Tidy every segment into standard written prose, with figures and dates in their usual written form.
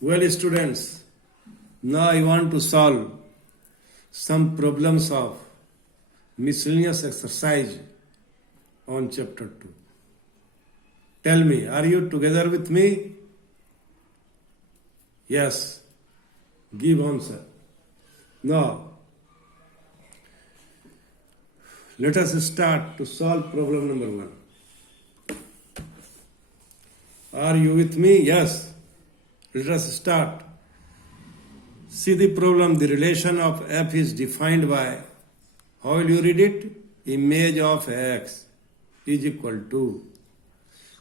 Well, students, now I want to solve some problems of miscellaneous exercise on chapter 2. Tell me, are you together with me? Yes. Give answer. Now, let us start to solve problem number 1. Are you with me? Yes. Let us start. See the problem. The relation of f is defined by, how will you read it? Image of x is equal to,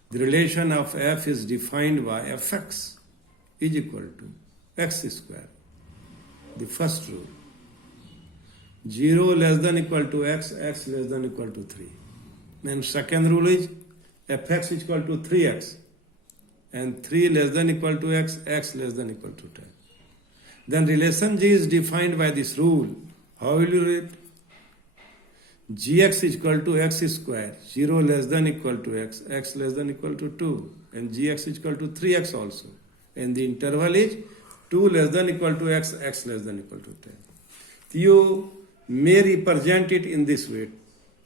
the relation of f is defined by fx is equal to x square. The first rule. 0 less than equal to x, x less than equal to 3. And second rule is fx is equal to 3x. And 3 less than equal to x, x less than equal to 10. Then relation G is defined by this rule. How will you read? Gx is equal to x square, 0 less than equal to x, x less than equal to 2. And gx is equal to 3x also. And the interval is 2 less than equal to x, x less than equal to 10. You may represent it in this way,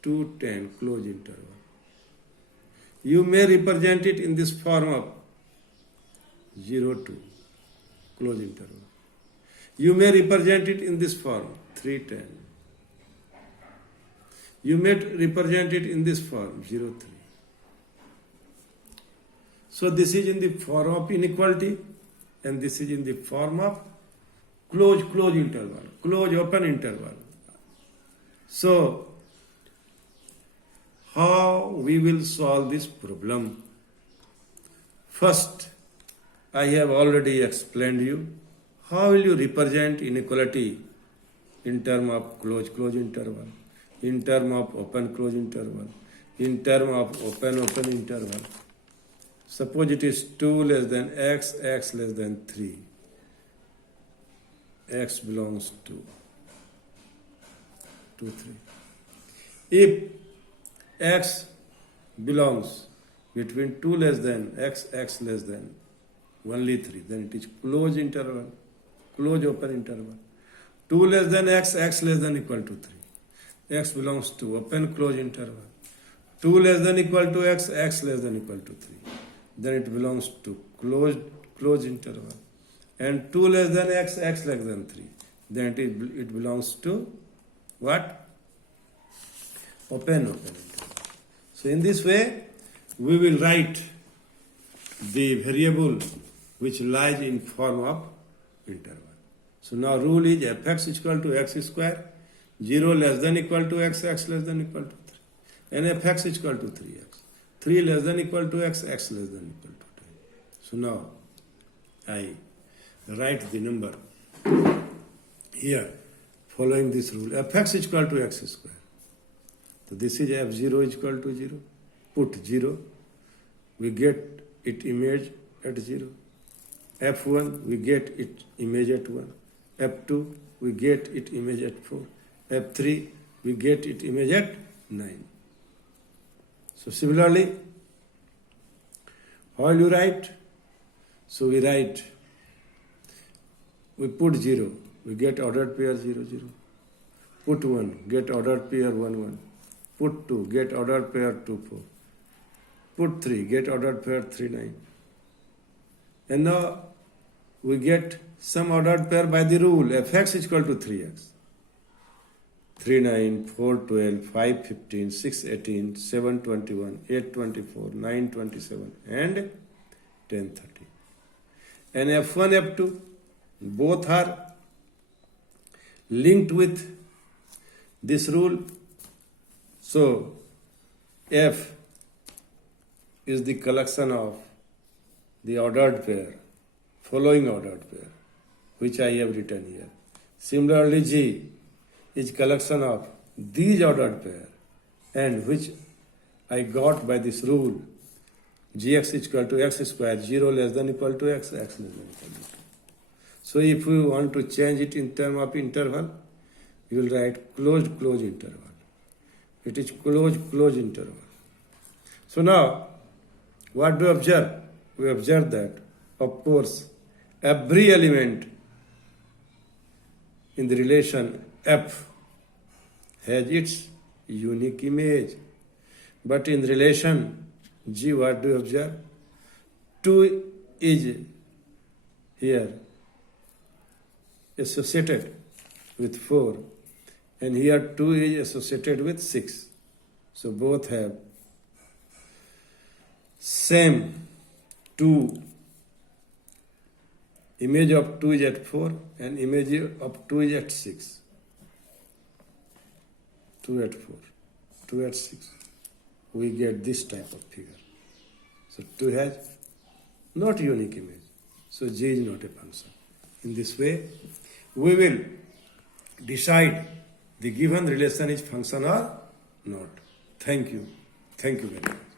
2, 10, close interval. You may represent it in this form of 0, 2, close interval. You may represent it in this form, 3, 10. You may represent it in this form, 0, 3. So this is in the form of inequality, and this is in the form of close interval, close open interval. So, how we will solve this problem? First, I have already explained you. How will you represent inequality in term of close interval, in term of open close interval, in term of open interval? Suppose it is 2 less than x, x less than 3. X belongs to 2, 3. If x belongs between 2 less than x, x less than only 3, then it is close interval, close open interval. 2 less than x, x less than equal to 3. X belongs to open close interval. 2 less than equal to x, x less than equal to 3. Then it belongs to close interval. And 2 less than x, x less than 3. Then it belongs to what? Open interval. So in this way, we will write the variable which lies in form of interval. So now rule is fx is equal to x square, 0 less than equal to x, x less than equal to 3. And fx is equal to 3x. 3 less than equal to x, x less than equal to 10. So now I write the number here following this rule. Fx is equal to x square. So this is f0 is equal to 0. Put 0. We get its image at 0. f1 we get its image at 1. f2 we get its image at 4. f3 we get its image at 9. So similarly, how will you write? So we write, we put 0, we get ordered pair 0, 0. Put 1, get ordered pair 1, 1. Put 2, get ordered pair 2, 4. Put 3, get ordered pair 3, 9. And now we get some ordered pair by the rule, fx is equal to 3x. 3, 9, 4, 12, 5, 15, 6, 18, 7, 21, 8, 24, 9, 27, and 10, 30. And f1, f2, both are linked with this rule. So, f is the collection of the ordered pair, following ordered pair, which I have written here. Similarly, G is collection of these ordered pair, and which I got by this rule, gx is equal to x square, 0 less than equal to x, x less than equal to 2. So if we want to change it in term of interval, you will write close interval. It is close interval. So now, what do we observe? We observe that, of course, every element in the relation F has its unique image. But in relation G, what do you observe? 2 is here associated with 4, and here 2 is associated with 6. So both have same 2. Image of 2 is at 4 and image of 2 is at 6. 2 at 4, 2 at 6. We get this type of figure. So 2 has not unique image. So G is not a function. In this way, we will decide the given relation is function or not. Thank you. Thank you very much.